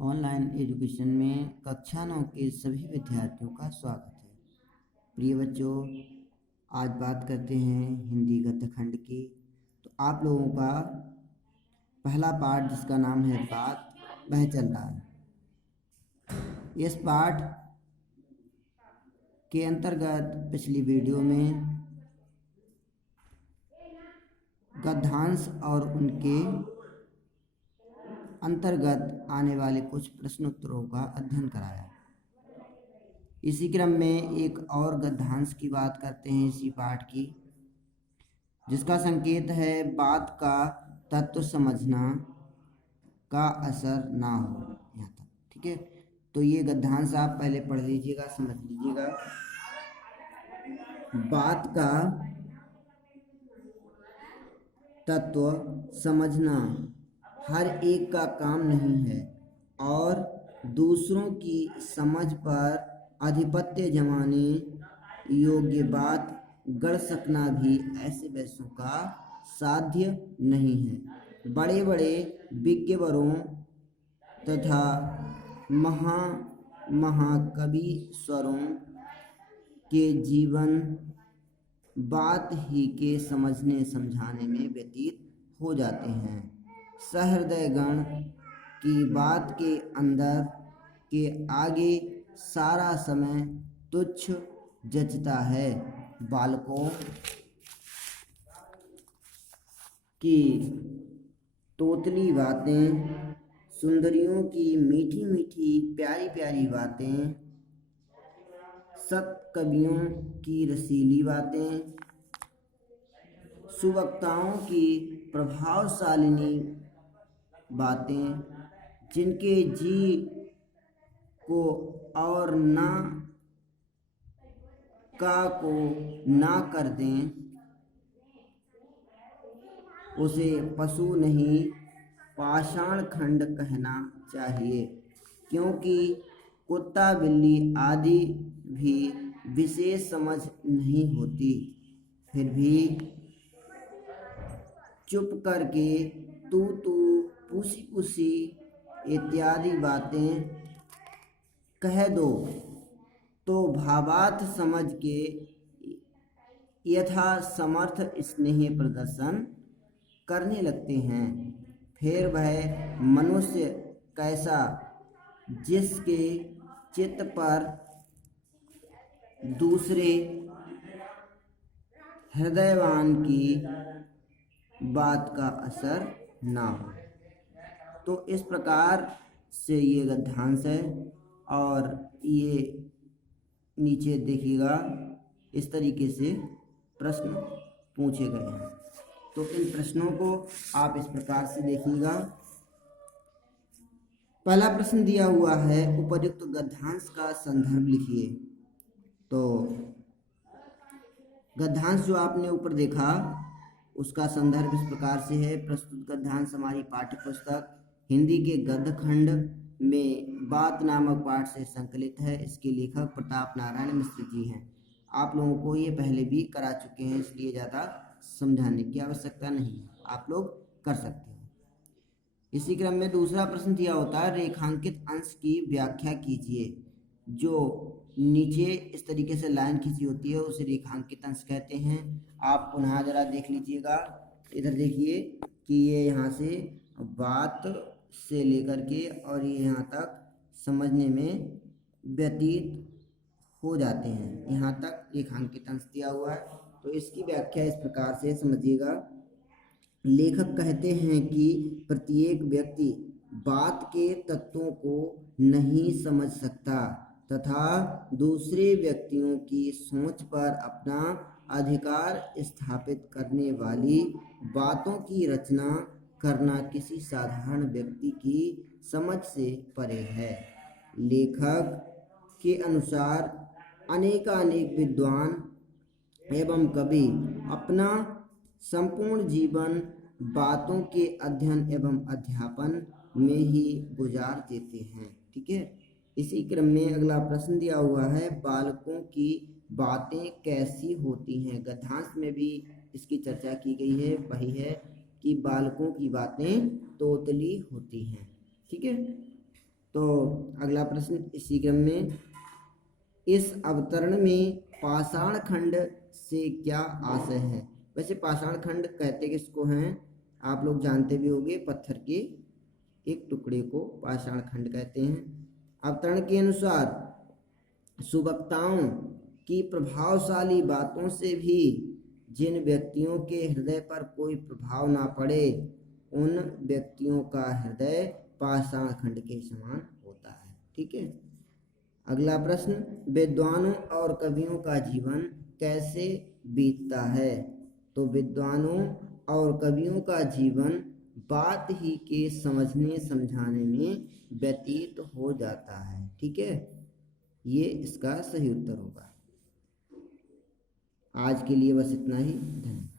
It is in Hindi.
ऑनलाइन एजुकेशन में कक्षा 9 के सभी विद्यार्थियों का स्वागत है। प्रिय बच्चों, आज बात करते हैं हिंदी गद्य खंड की। तो आप लोगों का पहला पाठ जिसका नाम है बात, वह चल रहा है। इस पाठ के अंतर्गत पिछली वीडियो में गद्यांश और उनके अंतर्गत आने वाले कुछ प्रश्न उत्तरों का अध्ययन कराया। इसी क्रम में एक और गद्यांश की बात करते हैं इसी पाठ की, जिसका संकेत है बात का तत्व समझना का असर ना हो। यहाँ तक ठीक है। तो ये गद्यांश आप पहले पढ़ लीजिएगा, समझ लीजिएगा। बात का तत्व समझना हर एक का काम नहीं है और दूसरों की समझ पर आधिपत्य जमाने योग्य बात गढ़ सकना भी ऐसे वैसों का साध्य नहीं है। बड़े बड़े विज्ञवरों तथा महाकविश्वरों के जीवन बात ही के समझने समझाने में व्यतीत हो जाते हैं। सहृदयगण की बात के अंदर के आगे सारा समय तुच्छ जचता है। बालकों की तोतली बातें, सुंदरियों की मीठी मीठी प्यारी प्यारी बातें, सत कवियों की रसीली बातें, सुवक्ताओं की प्रभावशालिनी बातें, जिनके जी को और ना का को ना कर दें, उसे पशु नहीं पाषाण खंड कहना चाहिए, क्योंकि कुत्ता बिल्ली आदि भी विशेष समझ नहीं होती, फिर भी चुप करके तू तू पूसी पूसी इत्यादि बातें कह दो तो भावार्थ समझ के यथा समर्थ स्नेह प्रदर्शन करने लगते हैं। फिर वह मनुष्य कैसा जिसके चित्त पर दूसरे हृदयवान की बात का असर ना हो। तो इस प्रकार से ये गद्यांश है और ये नीचे देखिएगा इस तरीके से प्रश्न पूछे गए हैं। तो इन प्रश्नों को आप इस प्रकार से देखिएगा। पहला प्रश्न दिया हुआ है, उपयुक्त गद्यांश का संदर्भ लिखिए। तो गद्यांश जो आपने ऊपर देखा उसका संदर्भ इस प्रकार से है। प्रस्तुत गद्यांश हमारी पाठ्य पुस्तक हिंदी के गद्य खंड में बात नामक पाठ से संकलित है। इसके लेखक प्रताप नारायण मिश्र जी हैं। आप लोगों को ये पहले भी करा चुके हैं, इसलिए ज़्यादा समझाने की आवश्यकता नहीं है, आप लोग कर सकते हो। इसी क्रम में दूसरा प्रश्न दिया होता है, रेखांकित अंश की व्याख्या कीजिए। जो नीचे इस तरीके से लाइन खींची होती है उसे रेखांकित अंश कहते हैं। आप पुनः जरा देख लीजिएगा, इधर देखिए कि ये यहाँ से बात से लेकर के और ये यहाँ तक समझने में व्यतीत हो जाते हैं, यहाँ तक रेखांकित अंश दिया हुआ है। तो इसकी व्याख्या इस प्रकार से समझिएगा। लेखक कहते हैं कि प्रत्येक व्यक्ति बात के तत्वों को नहीं समझ सकता तथा दूसरे व्यक्तियों की सोच पर अपना अधिकार स्थापित करने वाली बातों की रचना करना किसी साधारण व्यक्ति की समझ से परे है। लेखक के अनुसार अनेकानेक विद्वान एवं कवि अपना संपूर्ण जीवन बातों के अध्ययन एवं अध्यापन में ही गुजार देते हैं। ठीक है। इसी क्रम में अगला प्रश्न दिया हुआ है, बालकों की बातें कैसी होती हैं। गद्यांश में भी इसकी चर्चा की गई है, वही है कि बालकों की बातें तोतली होती हैं। ठीक है। तो अगला प्रश्न इसी क्रम में, इस अवतरण में पाषाण खंड से क्या आशय है। वैसे पाषाण खंड कहते किसको हैं, आप लोग जानते भी होंगे, पत्थर के एक टुकड़े को पाषाण खंड कहते हैं। अवतरण के अनुसार सुवक्ताओं की प्रभावशाली बातों से भी जिन व्यक्तियों के हृदय पर कोई प्रभाव ना पड़े, उन व्यक्तियों का हृदय पाषाण खंड के समान होता है। ठीक है। अगला प्रश्न, विद्वानों और कवियों का जीवन कैसे बीतता है। तो विद्वानों और कवियों का जीवन बात ही के समझने समझाने में व्यतीत हो जाता है। ठीक है, ये इसका सही उत्तर होगा। आज के लिए बस इतना ही। धन्यवाद।